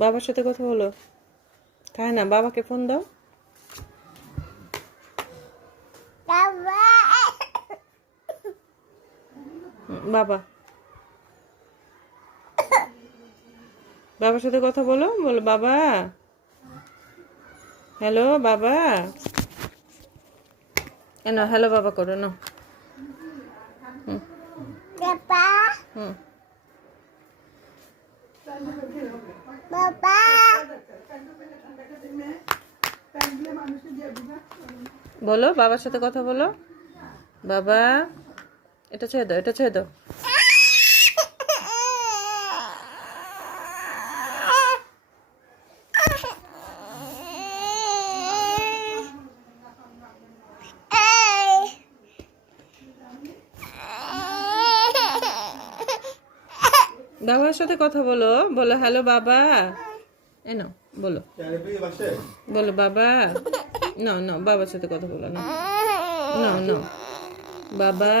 বাবার সাথে কথা বলো। খায় না, বাবাকে ফোন দাও। বাবা, বাবার সাথে কথা বলো, বলো বাবা। হ্যালো বাবা, না হ্যালো বাবা করো না। হুম, বলো বাবার সাথে কথা বলো। বাবা, এটা ছেড়ে দাও, এটা ছেড়ে দাও। বাবার সাথে কথা বলো, বলো হ্যালো বাবা। নাও বলো, বলো বাবা। না না, বাবার সাথে কথা বলো না। না না, বাবা।